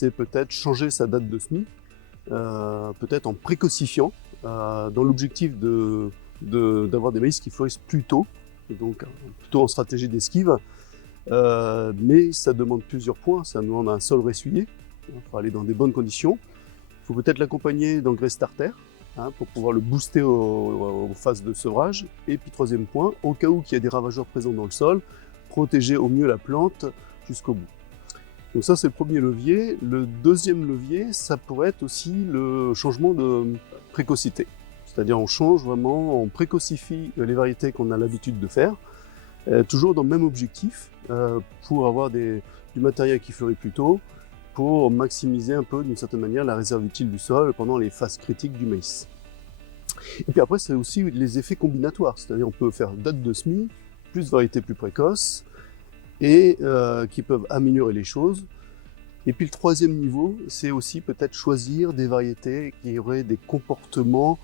c'est peut-être changer sa date de semis, peut-être en précocifiant, dans l'objectif d'avoir des maïs qui fleurissent plus tôt, et donc plutôt en stratégie d'esquive. Mais ça demande plusieurs points, ça demande un sol ressuyé, il faut aller dans des bonnes conditions. Il faut peut-être l'accompagner d'engrais starter, pour pouvoir le booster aux phases de sevrage. Et puis troisième point, au cas où il y a des ravageurs présents dans le sol, protéger au mieux la plante jusqu'au bout. Donc ça c'est le premier levier. Le deuxième levier, ça pourrait être aussi le changement de précocité. C'est-à-dire on change vraiment, on précocifie les variétés qu'on a l'habitude de faire, toujours dans le même objectif, pour avoir du matériel qui fleurit plus tôt, pour maximiser un peu d'une certaine manière la réserve utile du sol pendant les phases critiques du maïs. Et puis après c'est aussi les effets combinatoires, c'est-à-dire on peut faire date de semis, plus variétés plus précoces, et qui peuvent améliorer les choses. Et puis le troisième niveau, c'est aussi peut-être choisir des variétés qui auraient des comportements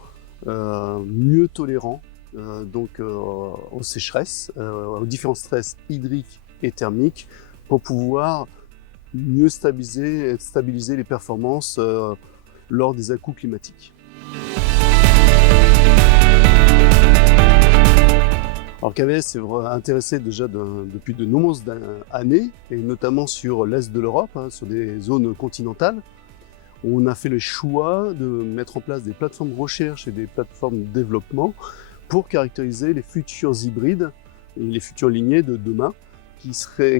mieux tolérants aux sécheresses, aux différents stress hydriques et thermiques, pour pouvoir mieux stabiliser les performances lors des à-coups climatiques. Alors KVS s'est intéressé déjà depuis de nombreuses années, et notamment sur l'est de l'Europe, sur des zones continentales, où on a fait le choix de mettre en place des plateformes de recherche et des plateformes de développement pour caractériser les futurs hybrides et les futures lignées de demain qui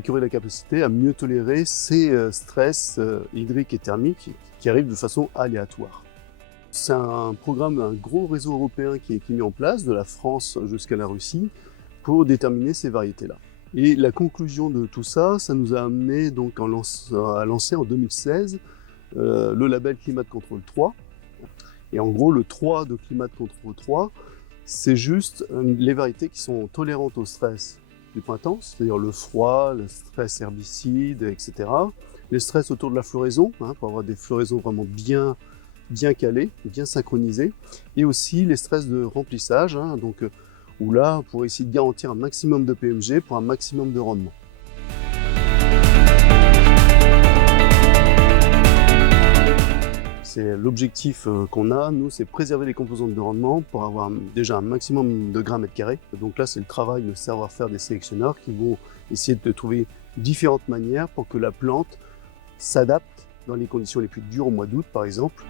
auraient la capacité à mieux tolérer ces stress hydriques et thermiques qui arrivent de façon aléatoire. C'est un programme, un gros réseau européen qui est mis en place, de la France jusqu'à la Russie, pour déterminer ces variétés-là. Et la conclusion de tout ça, ça nous a amené donc à lancer en 2016 le label Climat de Contrôle 3. Et en gros, le 3 de Climat de Contrôle 3, c'est juste les variétés qui sont tolérantes au stress du printemps, c'est-à-dire le froid, le stress herbicide, etc. Les stress autour de la floraison, pour avoir des floraisons vraiment bien calées, bien synchronisées. Et aussi les stress de remplissage, où là, on pourrait essayer de garantir un maximum de PMG pour un maximum de rendement. L'objectif qu'on a, nous, c'est préserver les composantes de rendement pour avoir déjà un maximum de grains mètre carré. Donc là, c'est le travail, le savoir-faire des sélectionneurs qui vont essayer de trouver différentes manières pour que la plante s'adapte dans les conditions les plus dures au mois d'août, par exemple.